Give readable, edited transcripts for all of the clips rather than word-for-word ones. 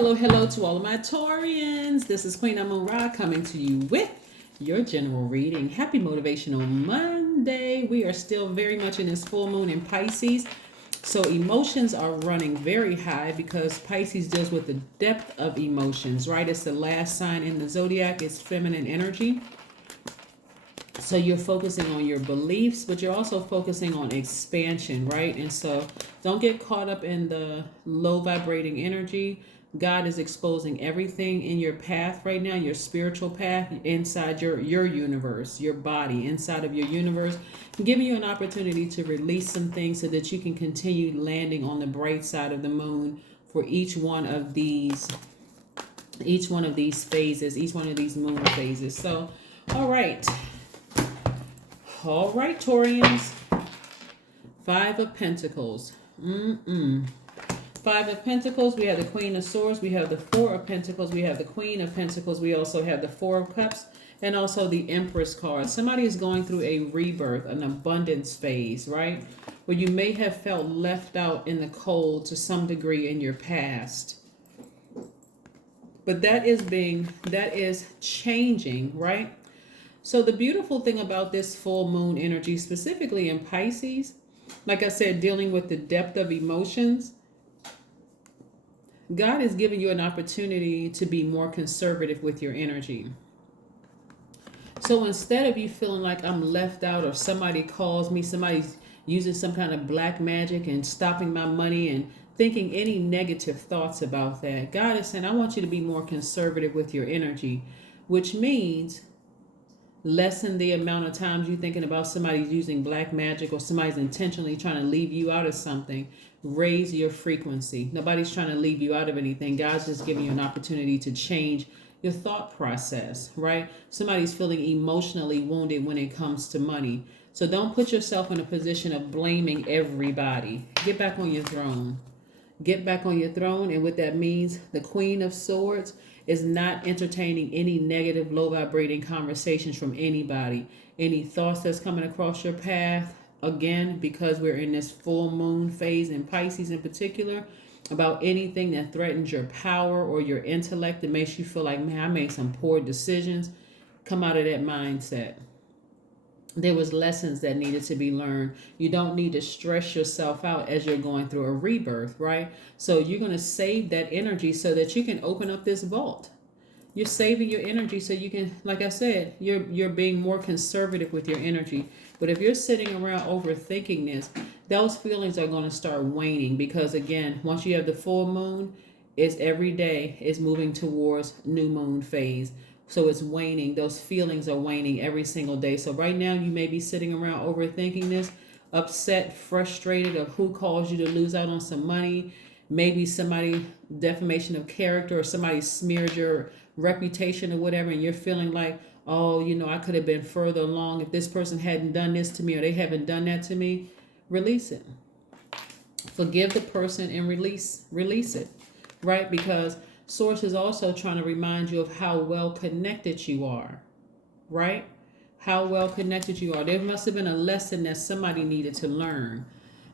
hello to all of my Taurians. This is Queen Amun Ra coming to you with your general reading. Happy Motivational Monday. We are still very much in this full moon in Pisces. So emotions are running very high because Pisces deals with the depth of emotions, right? It's the last sign in the Zodiac. It's feminine energy. So you're focusing on your beliefs, but you're also focusing on expansion, right? And so don't get caught up in the low vibrating energy. God is exposing everything in your path right now, your spiritual path inside your universe, your body, inside of your universe, giving you an opportunity to release some things so that you can continue landing on the bright side of the moon for each one of these phases, each one of these moon phases. So, all right, Taurians. Five of Pentacles. Five of Pentacles. We have the Queen of Swords. We have the Four of Pentacles. We have the Queen of Pentacles. We also have the Four of Cups and also the Empress card. Somebody is going through a rebirth, an abundance phase, right? Where you may have felt left out in the cold to some degree in your past. But that is changing, right? So the beautiful thing about this full moon energy, specifically in Pisces, like I said, dealing with the depth of emotions, God is giving you an opportunity to be more conservative with your energy. So instead of you feeling like I'm left out or somebody calls me, somebody's using some kind of black magic and stopping my money and thinking any negative thoughts about that, God is saying, I want you to be more conservative with your energy, which means lessen the amount of times you're thinking about somebody's using black magic or somebody's intentionally trying to leave you out of something. Raise your frequency. Nobody's trying to leave you out of anything. God's just giving you an opportunity to change your thought process, right? Somebody's feeling emotionally wounded when it comes to money. So don't put yourself in a position of blaming everybody. Get back on your throne. Get back on your throne. And what that means, the Queen of Swords is not entertaining any negative, low vibrating conversations from anybody. Any thoughts that's coming across your path, again, because we're in this full moon phase in Pisces in particular, about anything that threatens your power or your intellect that makes you feel like, man, I made some poor decisions. Come out of that mindset. There was lessons that needed to be learned. You don't need to stress yourself out as you're going through a rebirth, right? So you're going to save that energy so that you can open up this vault. You're saving your energy so you can, like I said, you're being more conservative with your energy. But if you're sitting around overthinking this, those feelings are going to start waning because, again, once you have the full moon, it's every day is moving towards new moon phase. So it's waning. Those feelings are waning every single day. So right now you may be sitting around overthinking this, upset, frustrated of who caused you to lose out on some money. Maybe somebody defamation of character or somebody smeared your reputation or whatever. And you're feeling like, oh, I could have been further along if this person hadn't done this to me or they haven't done that to me. Release it. Forgive the person and release it, right? Because Source is also trying to remind you of how well connected you are, right? How well connected you are. There must have been a lesson that somebody needed to learn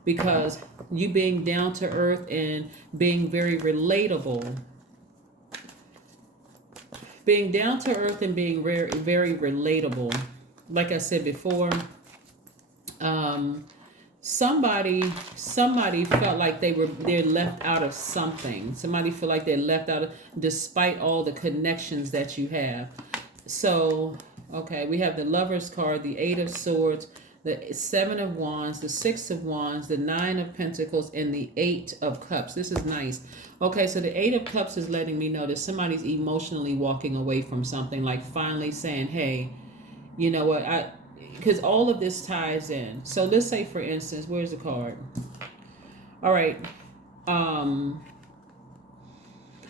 because you being down to earth and being very relatable, being down to earth and being very, very relatable. Like I said before, somebody felt like they're left out of something. Somebody feel like they're left out of, despite all the connections that you have. So, okay, we have the Lover's card, the Eight of Swords, the Seven of Wands, the Six of Wands, the Nine of Pentacles, and the Eight of Cups. This is nice. Okay, so the Eight of Cups is letting me know that somebody's emotionally walking away from something, like finally saying, hey, you know what, because all of this ties in. So let's say, for instance, where's the card? All right.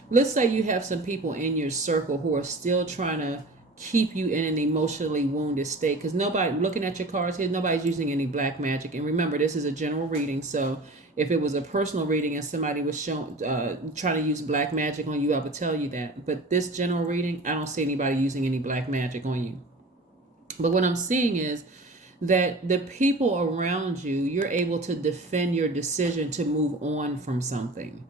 Let's say you have some people in your circle who are still trying to keep you in an emotionally wounded state. Because nobody, looking at your cards here, nobody's using any black magic. And remember, this is a general reading. So if it was a personal reading and somebody was trying to use black magic on you, I would tell you that. But this general reading, I don't see anybody using any black magic on you. But what I'm seeing is that the people around you, you're able to defend your decision to move on from something.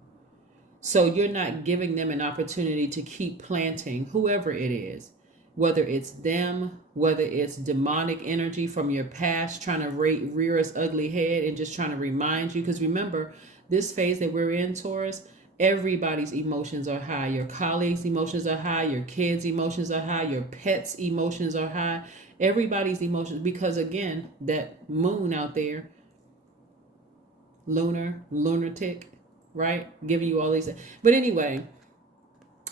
So you're not giving them an opportunity to keep planting, whoever it is, whether it's them, whether it's demonic energy from your past trying to rear its ugly head and just trying to remind you. Because remember, this phase that we're in, Taurus, everybody's emotions are high. Your colleagues' emotions are high. Your kids' emotions are high. Your pets' emotions are high. Everybody's emotions, because again, that moon out there, lunatic, right? Giving you all these. But anyway,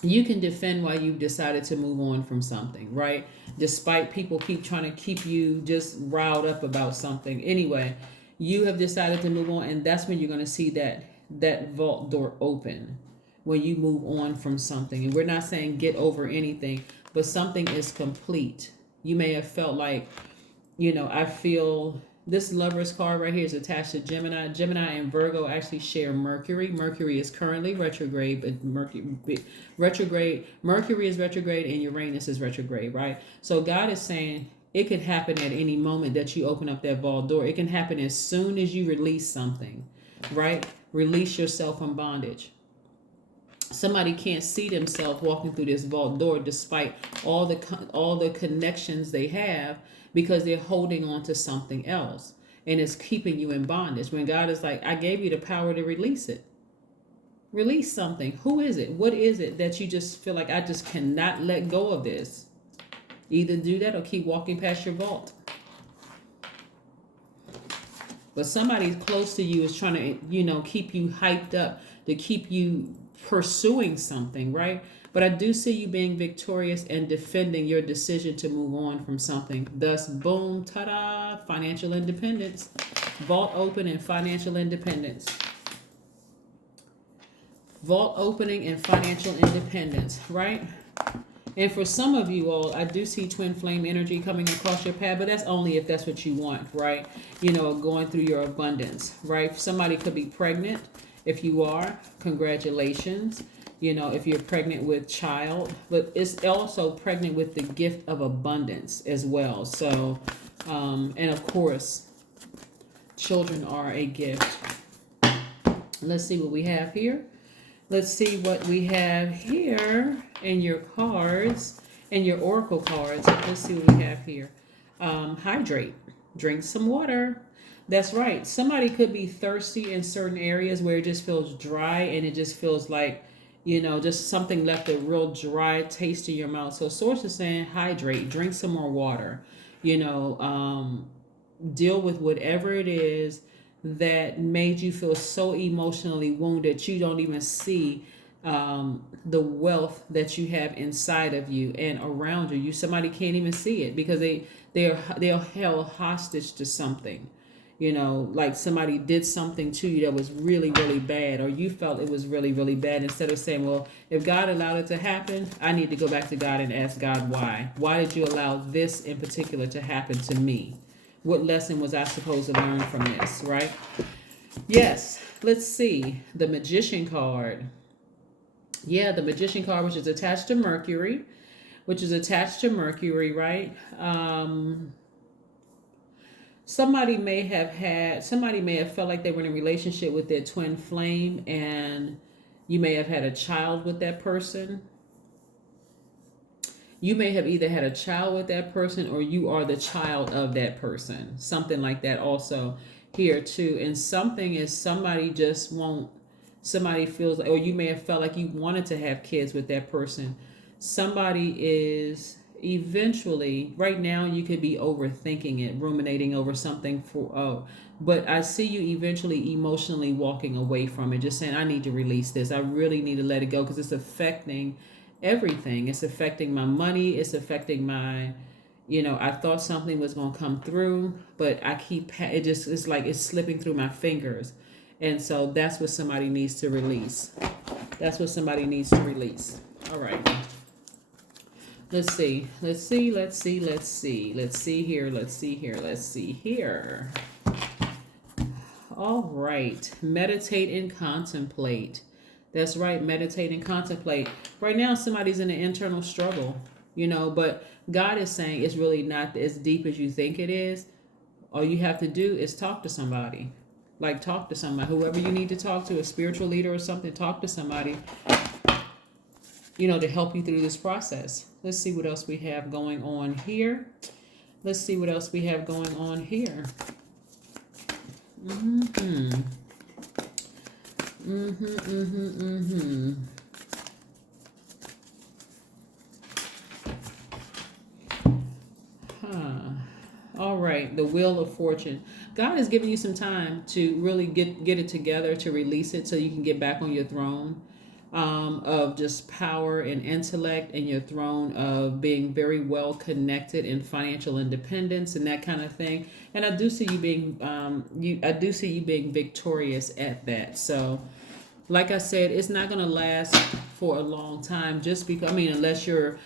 you can defend why you've decided to move on from something, right? Despite people keep trying to keep you just riled up about something. Anyway, you have decided to move on, and that's when you're going to see that vault door open, when you move on from something. And we're not saying get over anything, but something is complete. You may have felt like, I feel this Lover's card right here is attached to Gemini. Gemini and Virgo actually share Mercury. Mercury is currently retrograde, but Mercury is retrograde and Uranus is retrograde, right? So God is saying it could happen at any moment that you open up that vault door. It can happen as soon as you release something, right? Release yourself from bondage. Somebody can't see themselves walking through this vault door despite all the connections they have, because they're holding on to something else and it's keeping you in bondage. When God is like, I gave you the power to release it. Release something. Who is it? What is it that you just feel like, I just cannot let go of this? Either do that or keep walking past your vault. But somebody close to you is trying to, keep you hyped up, to keep you pursuing something, right? But I do see you being victorious and defending your decision to move on from something. Thus, boom, ta-da, financial independence. Vault open and financial independence. Vault opening and financial independence, right? And for some of you all, I do see twin flame energy coming across your path, but that's only if that's what you want, right? Going through your abundance, right? Somebody could be pregnant. If you are, congratulations. If you're pregnant with child, but it's also pregnant with the gift of abundance as well. So, and of course, children are a gift. Let's see what we have here. Let's see what we have here in your cards, in your oracle cards. Let's see what we have here. Hydrate. Drink some water. That's right. Somebody could be thirsty in certain areas where it just feels dry and it just feels like, just something left a real dry taste in your mouth. So source is saying hydrate, drink some more water, deal with whatever it is that made you feel so emotionally wounded you don't even see the wealth that you have inside of you and around you. Somebody can't even see it because they're held hostage to something. Like somebody did something to you that was really, really bad, or you felt it was really, really bad. Instead of saying, well, if God allowed it to happen, I need to go back to God and ask God why. Why did you allow this in particular to happen to me? What lesson was I supposed to learn from this, right? Yes, let's see. The Magician card. Yeah, the Magician card, which is attached to Mercury, right? Somebody may have felt like they were in a relationship with their twin flame, and you may have had a child with that person. You may have either had a child with that person or you are the child of that person. Something like that also here too. And something is somebody feels like, or you may have felt like you wanted to have kids with that person. Somebody is eventually, right now you could be overthinking it, ruminating over something but I see you eventually emotionally walking away from it, just saying, I need to release this. I really need to let it go because it's affecting everything. It's affecting my money. It's affecting my, I thought something was going to come through, but it's like it's slipping through my fingers. And so that's what somebody needs to release. All right. Let's see here. All right. Meditate and contemplate. That's right. Meditate and contemplate. Right now, somebody's in an internal struggle, but God is saying it's really not as deep as you think it is. All you have to do is talk to somebody. Like, talk to somebody, whoever you need to talk to, a spiritual leader or something. Talk to somebody, to help you through this process. Let's see what else we have going on here. Let's see what else we have going on here. All right, the Wheel of Fortune. God is giving you some time to really get it together, to release it so you can get back on your throne of just power and intellect, and your throne of being very well connected in financial independence and that kind of thing. And I do see you being victorious at that. So, like I said, it's not going to last for a long time, just because, unless you're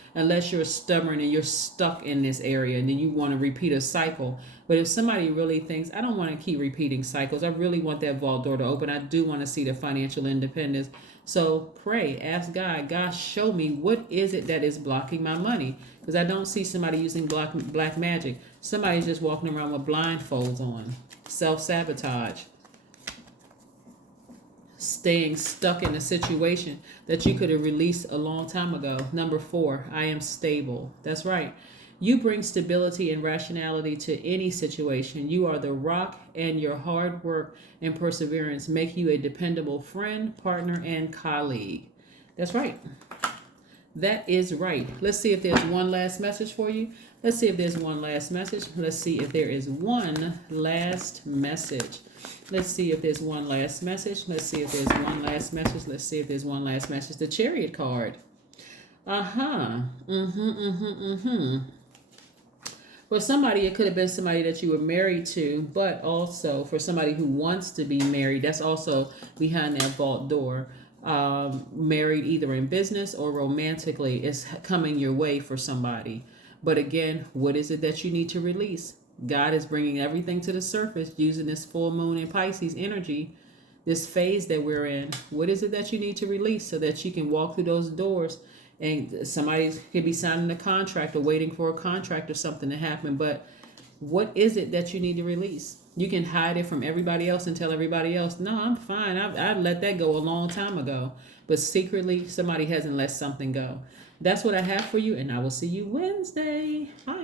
stubborn and you're stuck in this area, and then you want to repeat a cycle. But if somebody really thinks, I don't want to keep repeating cycles, I really want that vault door to open, I do want to see the financial independence. So pray, ask God, show me, what is it that is blocking my money? Because I don't see somebody using black magic. Somebody's just walking around with blindfolds on. Self-sabotage. Staying stuck in a situation that you could have released a long time ago. Number 4, I am stable. That's right. You bring stability and rationality to any situation. You are the rock, and your hard work and perseverance make you a dependable friend, partner, and colleague. That's right. That is right. Let's see if there's one last message for you. Let's see if there's one last message. Let's see if there is one last message. Let's see if there's one last message. Let's see if there's one last message. Let's see if there's one last message. The Chariot card. For somebody, it could have been somebody that you were married to, but also for somebody who wants to be married, that's also behind that vault door. Married either in business or romantically is coming your way for somebody. But again, what is it that you need to release? God is bringing everything to the surface using this full moon in Pisces energy, this phase that we're in. What is it that you need to release so that you can walk through those doors, and somebody could be signing a contract or waiting for a contract or something to happen? But what is it that you need to release? You can hide it from everybody else and tell everybody else, no, I'm fine. I've let that go a long time ago. But secretly, somebody hasn't let something go. That's what I have for you, and I will see you Wednesday. Bye.